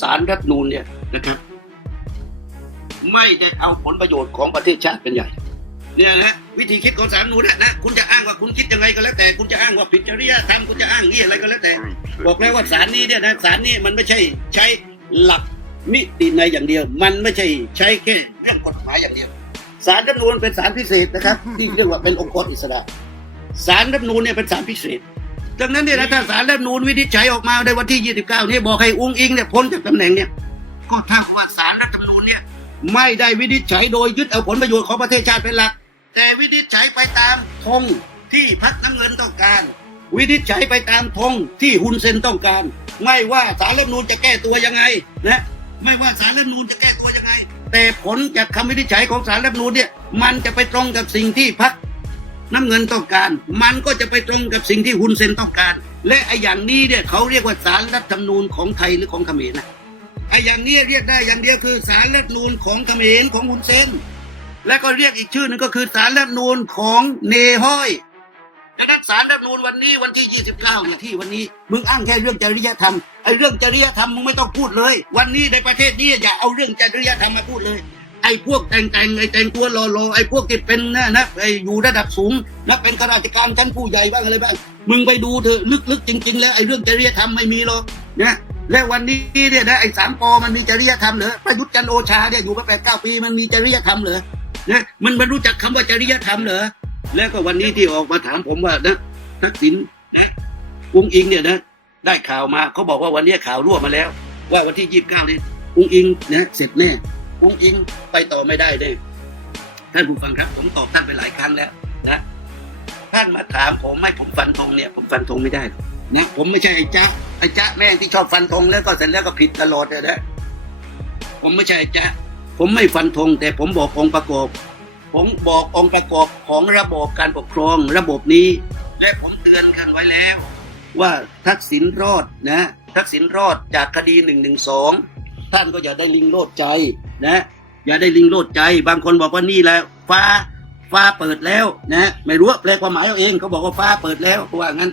สารรัฐนูนเนี่ยนะครับ ไม่ได้เอาผลประโยชน์ของประเทศชาติเป็นใหญ่ เนี่ยนะวิธีคิดของสารนูนนะนะคุณจะอ้างว่าคุณคิดยังไงก็แล้วแต่คุณจะอ้างว่าผิดจริยธรรมคุณจะอ้างนี่อะไรก็แล้วแต่ บอกแล้วว่าสารนี้เนี่ยนะสารนี้มันไม่ใช่ใช้หลักนิติในอย่างเดียว มันไม่ใช่ใช้แค่เรื่องกฎหมายอย่างเดียวสารรัฐนูญเป็นสารพิเศษนะครับ ที่เรียกว่าเป็นองค์กรอิสระสารรัฐนูญเนี่ยเป็นสารพิเศษ ดังนั้นเนี่ยถ้าสารรัฐธรรมนูญวินิจฉัยออกมาในวันที่ 29 นี่บอกให้อุ้งอิงเนี่ยพ้นจากตำแหน่งเนี่ยก็เท่ากับว่าสารรัฐธรรมนูญเนี่ยไม่ได้วินิจฉัยโดยยึดเอาผลประโยชน์ของประเทศชาติเป็นหลัก แต่วินิจฉัยไปตามธงที่พักน้ำเงินต้องการ วินิจฉัยไปตามธงที่ฮุนเซนต้องการ ไม่ว่าสารรัฐธรรมนูญจะแก้ตัวยังไงนะไม่ว่าสารรัฐธรรมนูญจะแก้ตัวยังไง แต่ผลจากคำวินิจฉัยของสารรัฐธรรมนูญเนี่ยมันจะไปตรงกับสิ่งที่พัก น้ำเงินต้องการ มันก็จะไปตรงกับสิ่งที่ฮุนเซนต้องการ และไอ้อย่างนี้เนี่ยเขาเรียกว่าสารรัฐธรรมนูญของไทยหรือของเขมรนะไอ้อย่างนี้เรียกได้อย่างเดียวคือสารรัฐธรรมนูญของเขมรของฮุนเซนและก็เรียกอีกชื่อหนึงก็คือสารรัฐธรรมนูญของเนห้อยดังนั้นสารรัฐธรรมนูญวันนี้วันที่ 29เนี่ยที่วันนี้มึงอ้างแค่เรื่องจริยธรรมไอ้เรื่องจริยธรรมมึงไม่ต้องพูดเลย วันนี้ในประเทศนี้อย่าเอาเรื่องจริยธรรมมาพูดเลย ไอ้พวกแต่งแต่งไอ้แต่งตัวรอรอไอ้พวกที่เป็นนะนะไอ้อยู่ระดับสูงนะเป็นข้าราชการชั้นผู้ใหญ่บ้างอะไรบ้างมึงไปดูเถอะลึกๆจริง ๆ แล้วไอ้เรื่องจริยธรรมไม่มีหรอกนะและวันนี้เนี่ยนะไอ้สามปอมันมีจริยธรรมเหรอประยุทธ์จันโอชาเนี่ยอยู่มาแปดเก้าปีมันมีจริยธรรมเหรอนะมันมันรู้จักคำว่าจริยธรรมเหรอแล้วก็วันนี้ที่ออกมาถามผมว่านะทักษิณนะอุ้งอิงเนี่ยนะได้ข่าวมาเขาบอกว่าวันนี้ข่าวรั่วมาแล้ว ว่าวันที่ยี่สิบเก้านี่อุ้งอิงนะเสร็จแน่ อุ้งอิงไปต่อไม่ได้เลยท่านผู้ฟังครับ ผมตอบท่านไปหลายครั้งแล้วนะท่านมาถามผมให้ผมฟันธงเนี่ย ผมฟันธงไม่ได้นะผมไม่ใช่ไอ้จ๊ะไอ้จ๊ะแม่งที่ชอบฟันธงแล้วก็เสร็จแล้วก็ผิดตลอดเลยนะผมไม่ใช่ไอ้จ๊ะผมไม่ฟันธงแต่ผมบอกองค์ประกอบ ผมบอกองค์ประกอบของระบบการปกครองระบบนี้ และผมเตือนกันไว้แล้ว ว่าทักษิณรอดนะ ทักษิณรอดจากคดีหนึ่งหนึ่งสอง ท่านก็อย่าได้ลิงโลดใจนะอย่าได้ลิงโลดใจ บางคนบอกว่านี่แหละฟ้าฟ้าเปิดแล้วนะไม่รู้แปลความหมายเอาเองเขาบอกว่าฟ้าเปิดแล้วเขาว่างั้น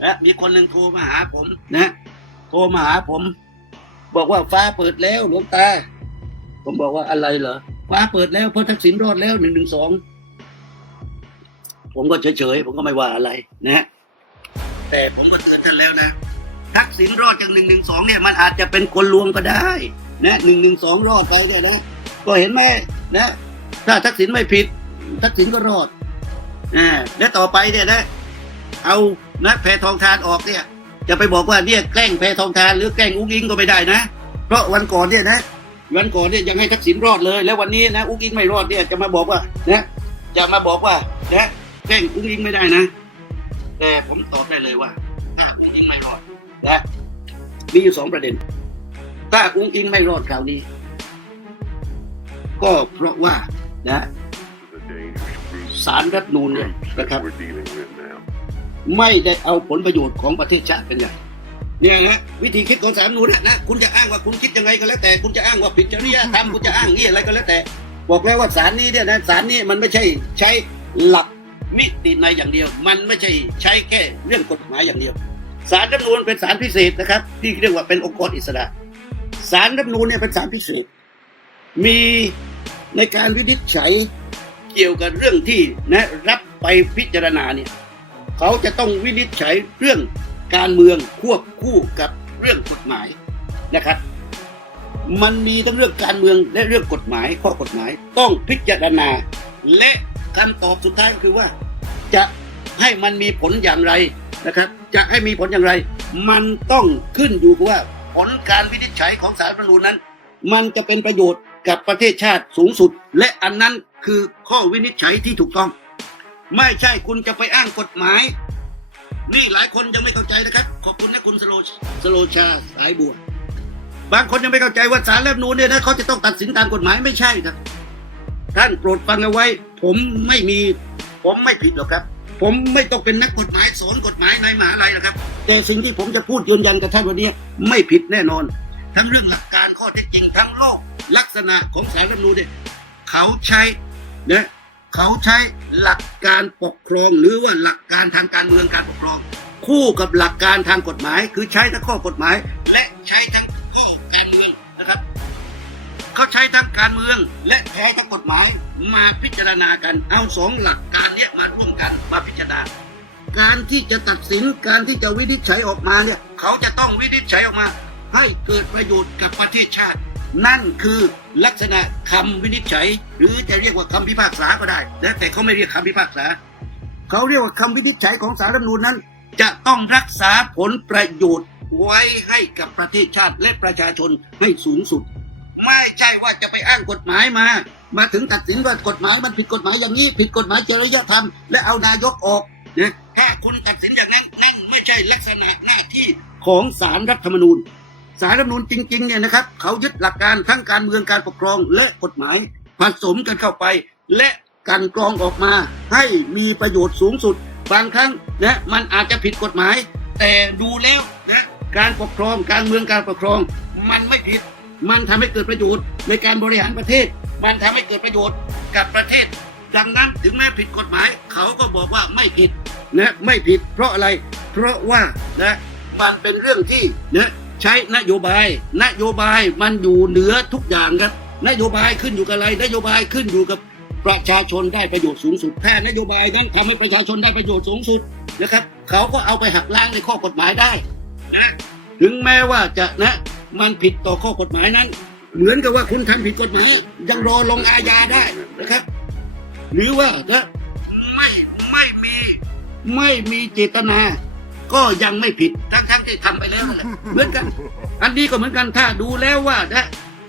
และมีคนหนึ่งโทรมาหาผมนะโทรมาหาผม บอกว่าฟ้าเปิดแล้วหลวงตา ผมบอกว่าอะไรเหรอฟ้าเปิดแล้วเพราะทักษิณรอดแล้วหนึ่งหนึ่งสองผมก็เฉยๆผมก็ไม่ว่าอะไรนะฮะแต่ผมก็เตือนท่านแล้วนะ ทักษิณรอดจากหนึ่งหนึ่งสองเนี่ยมันอาจจะเป็นคนลวงก็ได้นะหนึ่งหนึ่งสองรอดไปเนี่ยนะก็เห็นไหมนะถ้าทักษิณไม่ผิด ทักษิณก็รอดอ่าและต่อไปเนี่ยนะ เอานะแพทองทานออกเนี่ย จะไปบอกว่าเนี่ยแกล้งแพทองทานหรือแกล้งอุ้งอิงก็ไม่ได้นะ เพราะวันก่อนเนี่ยนะวันก่อนเนี่ยยังให้ทักษิณรอดเลย แล้ววันนี้นะอุ้งอิงไม่รอดเนี่ยจะมาบอกว่านะจะมาบอกว่านะแกล้งอุ้งอิงไม่ได้นะ แต่ผมตอบได้เลยว่าถ้าอุ้งอิงไม่รอด นะมีอยู่สองประเด็น ถ้าอุ้งอิงไม่รอดคราวนี้ ก็เพราะว่านะสารรัฐนูญเนี่ยนะครับ ไม่ได้เอาผลประโยชน์ของประเทศชาติเป็นใหญ่เนี่ยนะวิธีคิดของสารรัฐธรรมนูนะนะคุณจะอ้างว่าคุณคิดยังไงก็แล้วแต่ คุณจะอ้างว่าผิดจริยธรรมคุณจะอ้างนี่อะไรก็แล้วแต่ บอกแล้วว่าสารนี้เนี่ยนะสารนี้มันไม่ใช่ใช้หลักนิติในอย่างเดียว มันไม่ใช่ใช้แค่เรื่องกฎหมายอย่างเดียว สารรัฐมนูญเป็นสารพิเศษนะครับ ที่เรียกว่าเป็นองค์กรอิสระสารรัฐมนูญเนี่ยเป็นสารพิเศษ มีในการวินิจฉัยเกี่ยวกับเรื่องที่นะรับไปพิจารณาเนี่ยเขาจะต้องวินิจฉัยเรื่องการเมืองควบคู่กับเรื่องกฎหมายนะครับ มันมีทั้งเรื่องการเมืองและเรื่องกฎหมาย ข้อกฎหมายต้องพิจารณา และคำตอบสุดท้ายก็คือว่า จะให้มันมีผลอย่างไรนะครับ จะให้มีผลอย่างไร มันต้องขึ้นอยู่กับว่า ผลการวินิจฉัยของศาลรัฐธรรมนูญนั้น มันจะเป็นประโยชน์กับประเทศชาติสูงสุด และอันนั้นคือข้อวินิจฉัยที่ถูกต้อง ไม่ใช่คุณจะไปอ้างกฎหมาย นี่หลายคนยังไม่เข้าใจนะครับ ขอบคุณนะคุณสโลสโลชาสายบัวบางคนยังไม่เข้าใจว่าสารรัฐธรรมนูญเนี่ยนะเขาจะต้องตัดสินตามกฎหมายไม่ใช่ครับท่านโปรดฟังเอาไว้ ผมไม่มี ผมไม่ผิดหรอกครับ ผมไม่ต้องเป็นนักกฎหมายสอนกฎหมายในมหาลัยหรอกครับ แต่สิ่งที่ผมจะพูดยืนยันกับท่านวันนี้ไม่ผิดแน่นอน ทั้งเรื่องหลักการข้อเท็จจริงทั้งโลก ลักษณะของสารรัฐธรรมนูญเนี่ยเขาใช้นะเขาใช้หลักการปกครองหรือว่าหลักการทางการเมืองการปกครอง คู่กับหลักการทางกฎหมาย คือใช้ทั้งข้อกฎหมาย และใช้ทั้ง เขาใช้ทั้งการเมือง และใช้ทั้งกฎหมายมาพิจารณากัน เอาสองหลักการเนี้ยมาร่วมกันมาพิจารณา การที่จะตัดสินการที่จะวินิจฉัยออกมาเนี่ยเขาจะต้องวินิจฉัยออกมา ให้เกิดประโยชน์กับประเทศชาติ นั่นคือลักษณะคำวินิจฉัย หรือจะเรียกว่าคำพิพากษาก็ได้นะแต่เขาไม่เรียกคำพิพากษาเขาเรียกว่าคำวินิจฉัยของสารรัฐมนูญนั้น จะต้องรักษาผลประโยชน์ไว้ให้กับประเทศชาติและประชาชนให้สูงสุด ไม่ใช่ว่าจะไปอ้างกฎหมายมา มาถึงตัดสินว่ากฎหมายมันผิดกฎหมายอย่างนี้ ผิดกฎหมายจริยธรรม และเอานายกออกนะถ้าคุณตัดสินอย่างนั้นนั่นไม่ใช่ลักษณะหน้าที่ของสารรัฐธรรมนูญสารรัฐธรรมนูญจริงๆเนี่ยนะครับเขายึดหลักการทั้งการเมืองการปกครองและกฎหมายผสมกันเข้าไป และกันกรองออกมาให้มีประโยชน์สูงสุด บางครั้งนะมันอาจจะผิดกฎหมาย แต่ดูแล้วนะการปกครองการเมืองการปกครอง มันไม่ผิด มันทำให้เกิดประโยชน์ในการบริหารประเทศ มันทำให้เกิดประโยชน์กับประเทศ ดังนั้นถึงแม้ผิดกฎหมาย เขาก็บอกว่าไม่ผิดนะไม่ผิด เพราะอะไร เพราะว่านะมันเป็นเรื่องที่นะใช้นโยบาย นโยบายมันอยู่เหนือทุกอย่างครับนโยบายขึ้นอยู่กับอะไร นโยบายขึ้นอยู่กับประชาชนได้ประโยชน์สูงสุดแค่นโยบายนั้นทำให้ประชาชนได้ประโยชน์สูงสุดนะครับ เขาก็เอาไปหักล้างในข้อกฎหมายได้นะถึงแม้ว่าจะนะ มันผิดต่อข้อกฎหมายนั้น เหมือนกับว่าคุณทำผิดกฎหมาย ยังรอลงอาญาได้นะครับ หรือว่าถ้าไม่ไม่มีไม่มีเจตนา ก็ยังไม่ผิดทั้งทั้งๆที่ทำไปแล้วนั่นแหละเหมือนกัน อันนี้ก็เหมือนกันถ้าดูแล้วว่านะ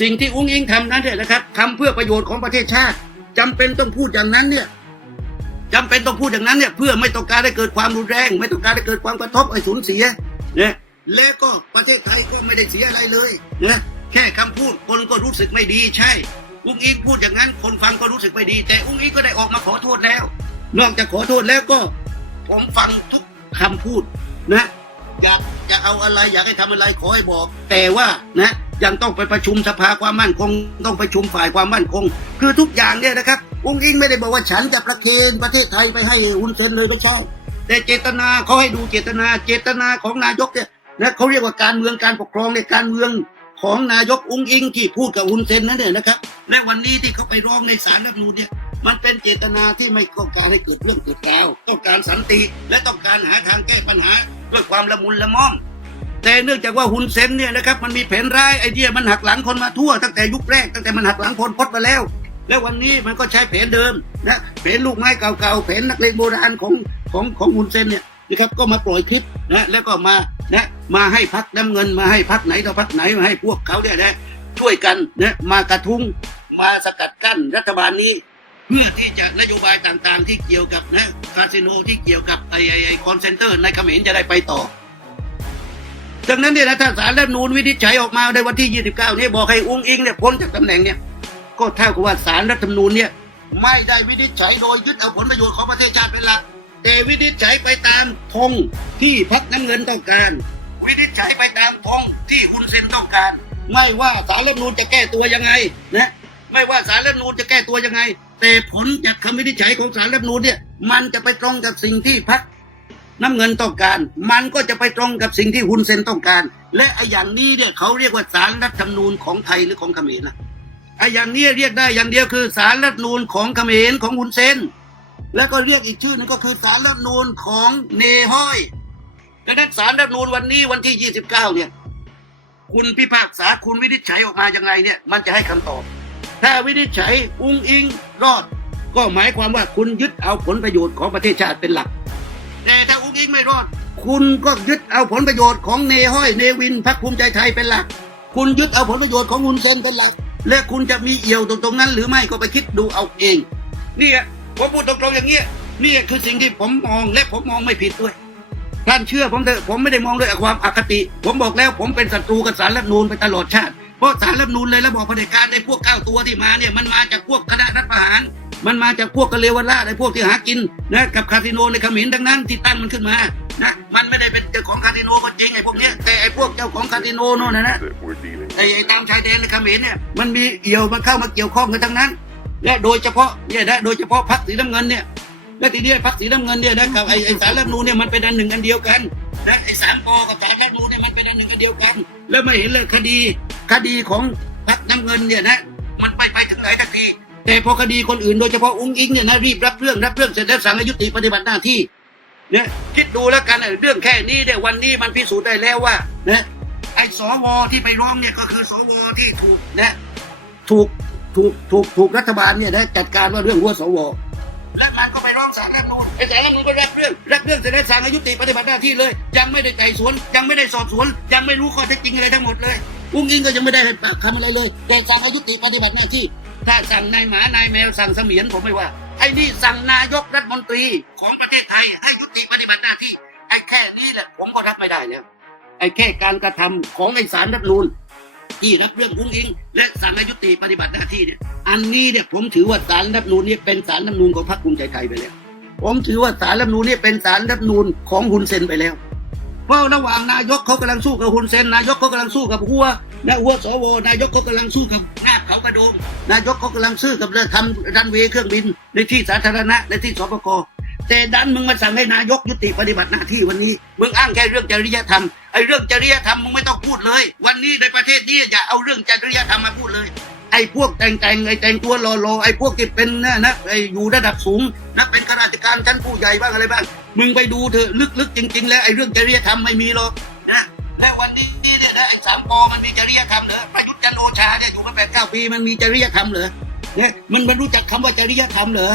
สิ่งที่อุ้งอิงทำนั้นเนี่ยนะครับทำเพื่อประโยชน์ของประเทศชาติจำเป็นต้องพูดอย่างนั้นเนี่ยจำเป็นต้องพูดอย่างนั้นเนี่ยเพื่อไม่ต้องการให้เกิดความรุนแรง ไม่ต้องการให้เกิดความกระทบไอ้สูญเสียเนี่ย และก็ประเทศไทยก็ไม่ได้เสียอะไรเลยนะแค่คำพูดคนก็รู้สึกไม่ดีใช่ อุ้งอิงพูดอย่างนั้น คนฟังก็รู้สึกไม่ดี แต่อุ้งอิงก็ได้ออกมาขอโทษแล้ว นอกจากขอโทษแล้วก็ ผมฟังทุกคำพูดนะอยากจะเอาอะไรอยากให้ทำอะไรขอให้บอก แต่ว่านะยังต้องไปประชุมสภาความมั่นคง ต้องประชุมฝ่ายความมั่นคง คือทุกอย่างเนี่ยนะครับอุ้งอิงไม่ได้บอกว่าฉันจะประเคนประเทศไทยไปให้อุนเซนเลยไม่ใช่แต่เจตนาเขาให้ดูเจตนา เจตนาของนายกเนี่ย นะเขาเรียกว่าการเมืองการปกครองในการเมืองของนายกอุ้งอิงที่พูดกับอุนเซนนั่นเนี่ยนะครับและวันนี้ที่เขาไปร้องในศาลรัฐมนูญเนี่ยมันเป็นเจตนาที่ไม่ต้องการให้เกิดเรื่องเกิดราวต้องการสันติและต้องการหาทางแก้ปัญหาด้วยความละมุนละม่อมแต่เนื่องจากว่าฮุนเซนเนี่ยนะครับมันมีแผนร้ายไอเดียมันหักหลังคนมาทั่ว ตั้งแต่ยุคแรกตั้งแต่มันหักหลังพลพศมาแล้ว แล้ววันนี้มันก็ใช้แผนเดิมนะแผนลูกไม้เก่าๆแผนนักเลงโบราณของของของฮุนเซนเนี่ย นะครับก็มาปล่อยคลิปนะแล้วก็มานะมาให้พักน้ำเงินมาให้พักไหนต่อพักไหนมาให้พวกเขาเนี่ยนะช่วยกันนะมากระทุ้งมาสกัดกั้นรัฐบาลนี้ เพื่อที่จะนโยบายต่างๆ ที่เกี่ยวกับนะคาสิโนที่เกี่ยวกับไอไอไอคอนเซนเตอร์ในเขมรจะได้ไปต่อดังนั้นเนี่ยนะถ้าสารรัฐมนูญวินิจฉัยออกมาในวันที่ 29เนี่บอกให้อุ้งอิงเนี่ยพ้นจากตำแหน่งเนี่ยก็เท่ากับว่าสารรัฐธรรมนูญเนี่ยไม่ได้วินิจฉัยโดยยึดเอาผลประโยชน์ของประเทศชาติเป็นหลัก แต่วินิจฉัยไปตามธงที่พักน้ำเงินต้องการ วินิจฉัยไปตามธงที่คุณเซนต้องการ ไม่ว่าสารรัฐธรรมนูญจะแก้ตัวยังไงนะไม่ว่าสารรัฐธรรมนูญจะแก้ตัวยังไง แต่ผลจากคำวินิจฉัยของสารรัฐธรรมนูญเนี่ยมันจะไปตรงกับสิ่งที่พักน้ำเงินต้องการ มันก็จะไปตรงกับสิ่งที่ฮุนเซนต้องการ และไอ้อย่างนี้เนี่ยเขาเรียกว่าสารรัฐธรรมนูญของไทยหรือของเขมรนะไอ้อย่างนี้เรียกได้อย่างเดียวคือสารรัฐธรรมนูญของเขมรของฮุนเซน แล้วก็เรียกอีกชื่อนึงก็คือสารรัฐนูญของเนห้อยดังนั้นสารรัฐนูญวันนี้วันที่ 29 เนี่ย คุณพิพากษาคุณวินิจฉัยออกมายังไงเนี่ย มันจะให้คำตอบ ถ้าวินิจฉัยอุ้งอิงรอด ก็หมายความว่าคุณยึดเอาผลประโยชน์ของประเทศชาติเป็นหลัก แต่ถ้าอุ้งอิงไม่รอด คุณก็ยึดเอาผลประโยชน์ของเนห้อยเนวินพรรคภูมิใจไทยเป็นหลัก คุณยึดเอาผลประโยชน์ของฮุนเซนเป็นหลัก และคุณจะมีเอี่ยวตรงตรงนั้น หรือไม่ก็ไปคิดดูเอาเอง นี่ย ผมพูดตรงๆอย่างเงี้ยนี่คือสิ่งที่ผมมองและผมมองไม่ผิดด้วยท่านเชื่อผมเถอะผมไม่ได้มองด้วยความอคติ ผมบอกแล้วผมเป็นศัตรูกับสารรัฐนูนไปตลอดชาติเพราะสารรัฐนูนเลยระบอบเผด็จการในพวกเก้าตัวที่มาเนี่ยมันมาจากพวกคณะรัฐประหาร มันมาจากพวกกะเลวราชไอ้พวกที่หากินนะกับคาสิโนในเขมรทั้งนั้นที่ตั้งมันขึ้นมานะมันไม่ได้เป็นเจ้าของคาสิโนก็จริงไอ้พวกเนี้ยแต่ไอ้พวกเจ้าของคาสิโนโน่นนะไอ้ไอ้ตามชายแดนในเขมรเนี่ยมันมีเอี่ยวมาเข้ามาเกี่ยวข้องกันทั้งนั้น และโดยเฉพาะเนี่ยนะโดยเฉพาะพรรคสีน้ำเงินเนี่ยและทีเนี้พรรคสีน้ำเงินเนี่ยนะกับไอ้ไอสารรัฐนูเนี่ยมันเป็นอันหนึ่งอันเดียวกันนะไอ้สามปอกับสารรัฐนูเนี่ยมันเป็นอันหนึ่งอันเดียวกัน แล้วไม่เห็นเลยคดี คดีของพรรคน้ำเงินเนี่ยนะมันไปไปเฉยทั้งทีแต่พอคดีคนอื่นโดยเฉพาะอุ้งอิงเนี่ยนะรีบรับเรื่องรับเรื่องเสร็จแล้วสั่งยุติปฏิบัติหน้าที่เนี่ยคิดดูแล้วกันเรื่องแค่นี้เนี่ยวันนี้มันพิสูจน์ได้แล้วว่านะไอ้สวที่ไปร้องเนี่ยก็คือสวที่ถูกนะถูก ถูกถูกถูกรัฐบาลเนี่ยนะจัดการว่าเรื่องหัวสวแล้วมันก็ไปร้องศาลรัฐธรรมนูญไอ้ศาลรัฐธรรมนูญก็รับเรื่องรับเรื่องเสร็จแล้วสั่งให้ยุติปฏิบัติหน้าที่เลย ยังไม่ได้ไต่สวน ยังไม่ได้สอบสวน ยังไม่รู้ข้อเท็จจริงอะไรทั้งหมดเลยอุ้งอิงก็ยังไม่ได้ให้ปากคำอะไรเลยแต่สั่งให้ยุติปฏิบัติหน้าที่ ถ้าสั่งนายหมานายแมวสั่งเสมียนผมไม่ว่าไอ้นี่สั่งนายกรัฐมนตรีของประเทศไทยให้ยุติปฏิบัติหน้าที่ไอ้แค่นี้แหละผมก็รับไม่ได้แล้วไอ้แค่การกระทำของไอ้สารรัฐธรรมนูญ ที่รับเรื่องอุ้งอิง และสั่งให้ยุติปฏิบัติหน้าที่เนี่ยอันนี้เนี่ยผมถือว่าสารรัฐธรรมนูญนี่เป็นสารรัฐธรรมนูญของพรรคภูมิใจไทยไปแล้ว ผมถือว่าสารรัฐธรรมนูญนี่เป็นสารรัฐธรรมนูญของฮุนเซนไปแล้ว เพราะระหว่างนายกเขากำลังสู้กับฮุนเซนนายกเขากำลังสู้กับหัวและหัวสวนายกเขากำลังสู้กับหน้าเขากระโดงนายกเขากำลังสู้กับทำรันเวย์เครื่องบินในที่สาธารณะในที่สปก แต่ดันมึงมาสั่งให้นายกยุติปฏิบัติหน้าที่วันนี้ มึงอ้างแค่เรื่องจริยธรรมไอ้เรื่องจริยธรรมมึงไม่ต้องพูดเลย วันนี้ในประเทศนี้อย่าเอาเรื่องจริยธรรมมาพูดเลย ไอ้พวกแต่งแต่งไอ้แต่งตัวรอรอไอ้พวกที่เป็นนะนะไอ้อยู่ระดับสูงนะเป็นข้าราชการชั้นผู้ใหญ่บ้างอะไรบ้าง มึงไปดูเถอะลึกๆจริง ๆ แล้วไอ้เรื่องจริยธรรมไม่มีหรอกนะแล้ววันนี้เนี่ยนะไอ้สามปอมันมีจริยธรรมเหรอประยุทธ์จันโอชาเนี่ยอยู่มาแปดเก้าปีมันมีจริยธรรมเหรอเนี่ยมันมันรู้จักคำว่าจริยธรรมเหรอ